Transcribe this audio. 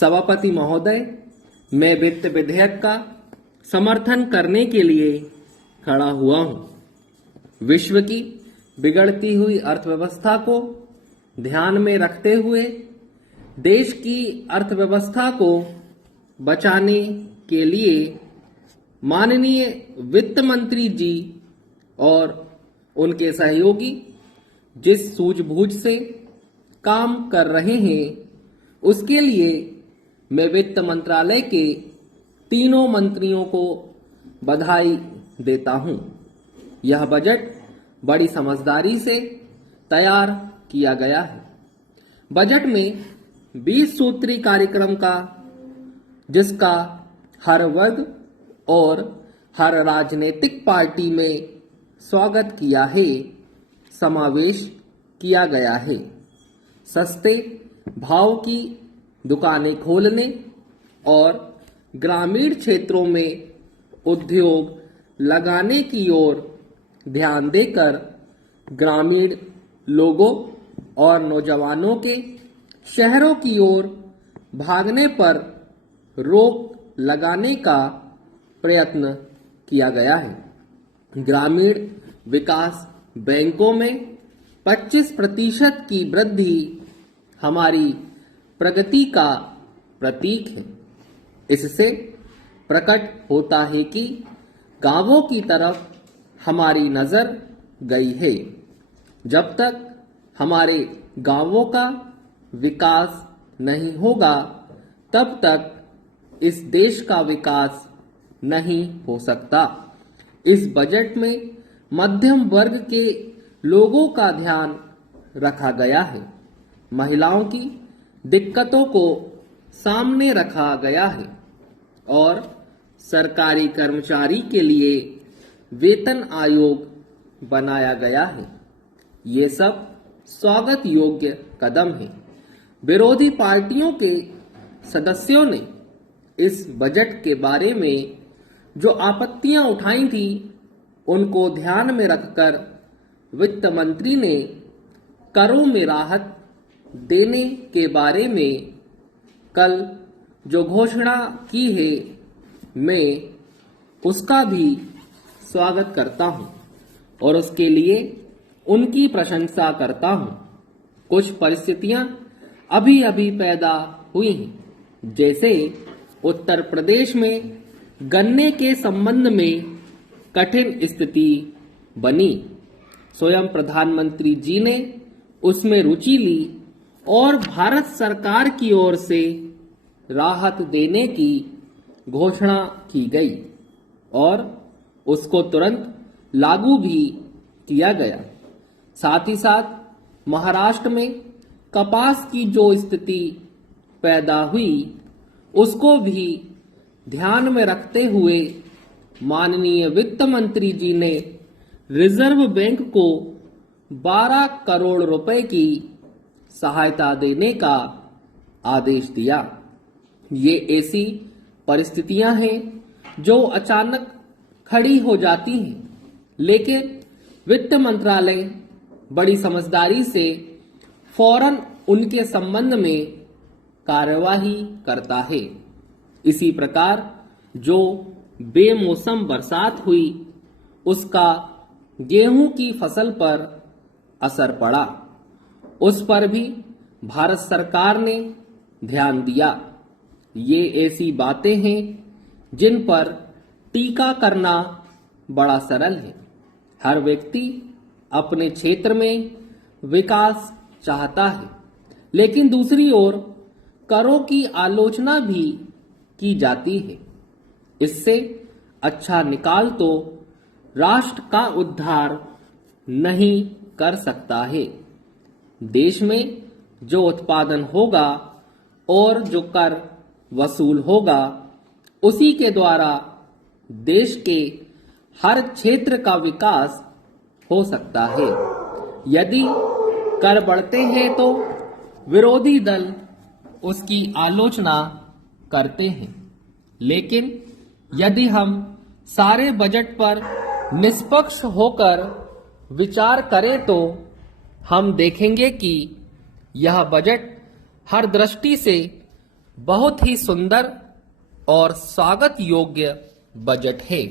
सभापति महोदय, मैं वित्त विधेयक का समर्थन करने के लिए खड़ा हुआ हूं। विश्व की बिगड़ती हुई अर्थव्यवस्था को ध्यान में रखते हुए देश की अर्थव्यवस्था को बचाने के लिए माननीय वित्त मंत्री जी और उनके सहयोगी जिस सूझबूझ से काम कर रहे हैं, उसके लिए मैं वित्त मंत्रालय के तीनों मंत्रियों को बधाई देता हूं। यह बजट बड़ी समझदारी से तैयार किया गया है। बजट में 20 सूत्री कार्यक्रम का, जिसका हर वर्ग और हर राजनीतिक पार्टी में स्वागत किया है, समावेश किया गया है। सस्ते भाव की दुकानें खोलने और ग्रामीण क्षेत्रों में उद्योग लगाने की ओर ध्यान देकर ग्रामीण लोगों और नौजवानों के शहरों की ओर भागने पर रोक लगाने का प्रयत्न किया गया है। ग्रामीण विकास बैंकों में 25% की वृद्धि हमारी प्रगति का प्रतीक है। इससे प्रकट होता है कि गांवों की तरफ हमारी नजर गई है। जब तक हमारे गांवों का विकास नहीं होगा, तब तक इस देश का विकास नहीं हो सकता। इस बजट में मध्यम वर्ग के लोगों का ध्यान रखा गया है। महिलाओं की दिक्कतों को सामने रखा गया है और सरकारी कर्मचारी के लिए वेतन आयोग बनाया गया है। ये सब स्वागत योग्य कदम है। विरोधी पार्टियों के सदस्यों ने इस बजट के बारे में जो आपत्तियां उठाई थी, उनको ध्यान में रखकर वित्त मंत्री ने करों में राहत देने के बारे में कल जो घोषणा की है, मैं उसका भी स्वागत करता हूं और उसके लिए उनकी प्रशंसा करता हूं। कुछ परिस्थितियां अभी अभी पैदा हुई हैं, जैसे उत्तर प्रदेश में गन्ने के संबंध में कठिन स्थिति बनी। स्वयं प्रधानमंत्री जी ने उसमें रुचि ली और भारत सरकार की ओर से राहत देने की घोषणा की गई और उसको तुरंत लागू भी किया गया। साथ ही साथ महाराष्ट्र में कपास की जो स्थिति पैदा हुई, उसको भी ध्यान में रखते हुए माननीय वित्त मंत्री जी ने रिजर्व बैंक को 12 करोड़ रुपए की सहायता देने का आदेश दिया। ये ऐसी परिस्थितियां हैं जो अचानक खड़ी हो जाती हैं, लेकिन वित्त मंत्रालय बड़ी समझदारी से फौरन उनके संबंध में कार्यवाही करता है। इसी प्रकार जो बेमौसम बरसात हुई, उसका गेहूं की फसल पर असर पड़ा। उस पर भी भारत सरकार ने ध्यान दिया। ये ऐसी बातें हैं जिन पर टीका करना बड़ा सरल है। हर व्यक्ति अपने क्षेत्र में विकास चाहता है, लेकिन दूसरी ओर करों की आलोचना भी की जाती है। इससे अच्छा निकाल तो राष्ट्र का उद्धार नहीं कर सकता है। देश में जो उत्पादन होगा और जो कर वसूल होगा, उसी के द्वारा देश के हर क्षेत्र का विकास हो सकता है। यदि कर बढ़ते हैं तो विरोधी दल उसकी आलोचना करते हैं, लेकिन यदि हम सारे बजट पर निष्पक्ष होकर विचार करें तो हम देखेंगे कि यह बजट हर दृष्टि से बहुत ही सुंदर और स्वागत योग्य बजट है।